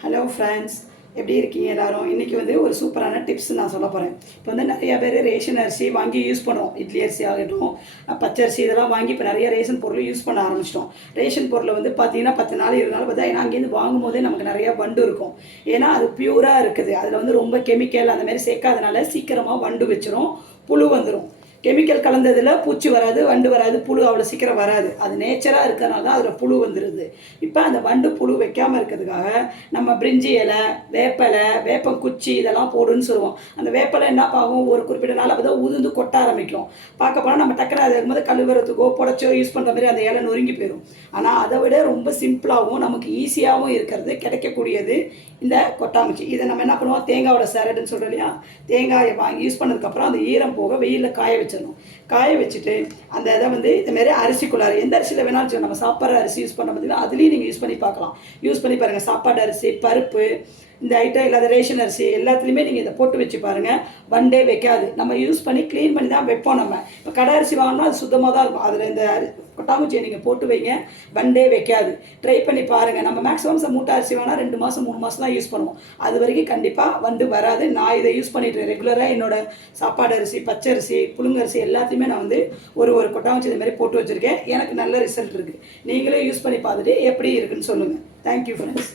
Hello friends, எப்படி இருக்கீங்க எல்லாரும்? இன்றைக்கி வந்து ஒரு சூப்பரான டிப்ஸ் நான் சொல்ல போகிறேன். இப்போ வந்து நிறையா பேர் ரேஷன் அரிசி வாங்கி யூஸ் பண்ணுவோம். இட்லி அரிசி ஆகட்டும், பச்சரிசி இதெல்லாம் வாங்கி இப்போ நிறைய ரேஷன் பொருள் யூஸ் பண்ண ஆரம்பிச்சிட்டோம். ரேஷன் பொருளை வந்து பார்த்தீங்கன்னா 10 நாள் 20 நாள் பார்த்தா, ஏன்னா அங்கேருந்து வாங்கும்போதே நமக்கு நிறையா வண்டு இருக்கும். ஏன்னா அது பியூராக இருக்குது. அதில் வந்து ரொம்ப கெமிக்கல் அந்த மாதிரி சேர்க்காதனால சீக்கிரமாக வண்டு வச்சிரும், புழு வந்துடும். கெமிக்கல் கலந்ததில் பூச்சி வராது, வண்டு வராது, புழு அவ்வளோ சீக்கிரம் வராது. அது நேச்சராக இருக்கிறனால தான் அதில் புழு வந்துடுது. இப்போ அந்த வண்டு புழு வைக்காமல் இருக்கிறதுக்காக நம்ம பிரிஞ்சி இலை, வேப்பலை, வேப்பங்குச்சி இதெல்லாம் போடுன்னு சொல்லுவோம். அந்த வேப்பலை என்ன ஆகும், ஒரு குறிப்பிட்ட நாள் அப்போ தான் உதிர்ந்து கொட்ட ஆரம்பிக்கும். பார்க்க போனால் நம்ம டக்குனு அது இருக்கும்போது கழுவுறதுக்கோ புடச்சோ யூஸ் பண்ணுற மாதிரி அந்த இலை நொறுங்கி போயிடும். ஆனால் அதை விட ரொம்ப சிம்பிளாகவும் நமக்கு ஈஸியாகவும் இருக்கிறது கிடைக்கக்கூடியது இந்த கொட்டாங்குச்சி. இதை நம்ம என்ன பண்ணுவோம், தேங்காயோட சரடுன்னு சொல்கிறோம் இல்லையா, தேங்காயை வாங்கி யூஸ் பண்ணதுக்கப்புறம் அந்த ஈரம் போக வெயிலில் காய வச்சிடணும். காய வச்சுட்டு அந்த இதை வந்து இதுமாரி அரிசிக்குள்ளார எந்த அரிசியில் வேணாலும் நம்ம சாப்பிட்ற அரிசி யூஸ் பண்ண பார்த்தீங்கன்னா அதுலேயும் நீங்கள் யூஸ் பண்ணி பார்க்கலாம். யூஸ் பண்ணி பாருங்கள். சாப்பாடு அரிசி, பருப்பு, இந்த ஐட்டம் இல்லாத ரேஷன் அரிசி எல்லாத்துலேயுமே நீங்கள் இதை போட்டு வச்சு பாருங்கள். வண்டே வைக்காது. நம்ம யூஸ் பண்ணி க்ளீன் பண்ணி தான் வைப்போம். நம்ம இப்போ கடை அரிசி வாங்கினா அது சுத்தமாக தான் இருக்கும். அதில் இந்த கொட்டாங்குச்சியை நீங்கள் போட்டு வைங்க, வண்டே வைக்காது. ட்ரை பண்ணி பாருங்கள். நம்ம மேக்ஸிமம் மூட்டை அரிசி வேணால் 2 மாதம் 3 மாதம் தான் யூஸ் பண்ணுவோம். அது வரைக்கும் கண்டிப்பாக வண்டு வராது. நான் இதை யூஸ் பண்ணிட்டு ரெகுலராக என்னோடய சாப்பாடு அரிசி, பச்சரிசி, புழுங்கரிசி எல்லாத்தையுமே நான் வந்து ஒரு கொட்டாங்குச்சி இந்த மாதிரி போட்டு வச்சுருக்கேன். எனக்கு நல்ல ரிசல்ட் இருக்குது. நீங்களே யூஸ் பண்ணி பார்த்துட்டு எப்படி இருக்குன்னு சொல்லுங்கள். Thank you friends.